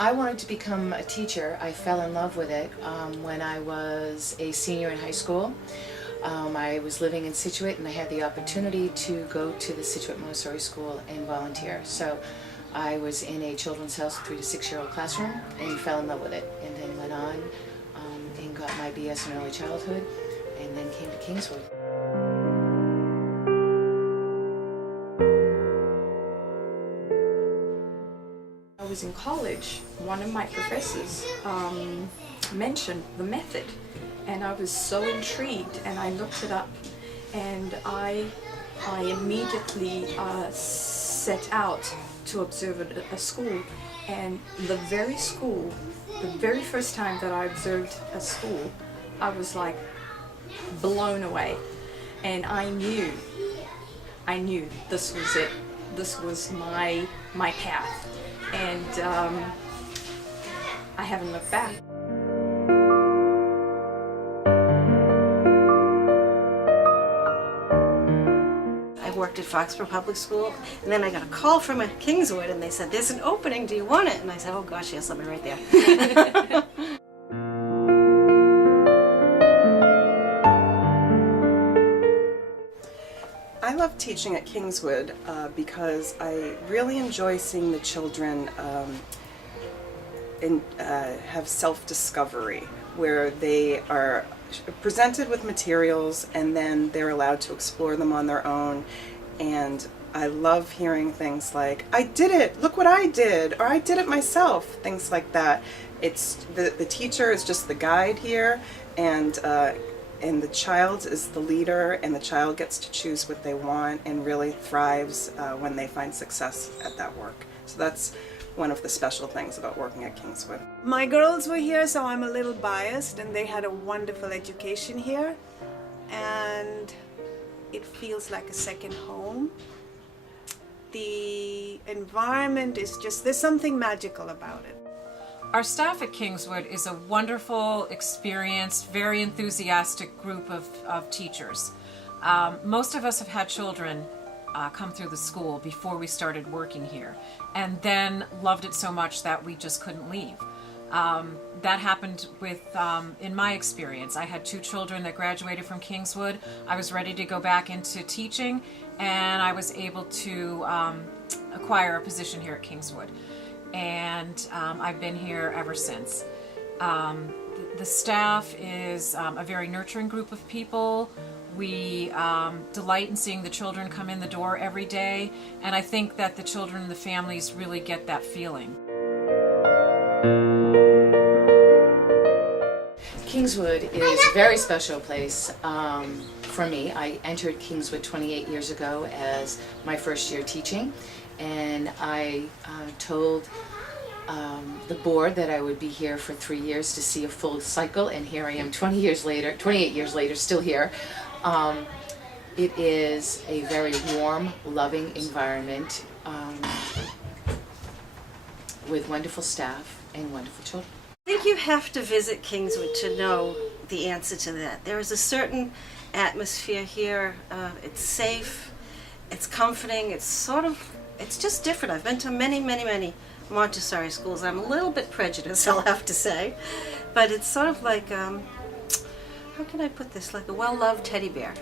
I wanted to become a teacher. I fell in love with it when I was a senior in high school. I was living in Scituate and I had the opportunity to go to the Scituate Montessori School and volunteer. So I was in a children's house 3 to 6 year old classroom and fell in love with it, and then went on and got my BS in early childhood, and then came to Kingswood. I was in college, one of my professors mentioned the method, and I was so intrigued, and I looked it up, and I immediately set out to observe a school. And the very first time that I observed a school, I was like blown away, and I knew this was it. This was my path, and I haven't looked back. I worked at Foxboro Public School, and then I got a call from a Kingswood, and they said, "There's an opening, do you want it?" And I said, "Oh gosh, yes, I'll be right there." I love teaching at Kingswood because I really enjoy seeing the children have self-discovery, where they are presented with materials and then they're allowed to explore them on their own. And I love hearing things like, "I did it, look what I did," or "I did it myself," things like that. It's the teacher is just the guide here, and the child is the leader, and the child gets to choose what they want and really thrives when they find success at that work. So that's one of the special things about working at Kingswood. My girls were here, so I'm a little biased, and they had a wonderful education here, and it feels like a second home. The environment is just, there's something magical about it. Our staff at Kingswood is a wonderful, experienced, very enthusiastic group of teachers. Most of us have had children come through the school before we started working here, and then loved it so much that we just couldn't leave. That happened with, in my experience, I had 2 children that graduated from Kingswood. I was ready to go back into teaching, and I was able to acquire a position here at Kingswood. And I've been here ever since. The staff is a very nurturing group of people. We delight in seeing the children come in the door every day, and I think that the children and the families really get that feeling. Kingswood is a very special place for me. I entered Kingswood 28 years ago as my first year teaching, and I told the board that I would be here for 3 years to see a full cycle, and here I am 28 years later, still here. It is a very warm, loving environment with wonderful staff and wonderful children. I think you have to visit Kingswood to know the answer to that. There is a certain atmosphere here. It's safe, it's comforting, it's just different. I've been to many Montessori schools. I'm a little bit prejudiced, I'll have to say, but it's sort of like, how can I put this, like a well-loved teddy bear.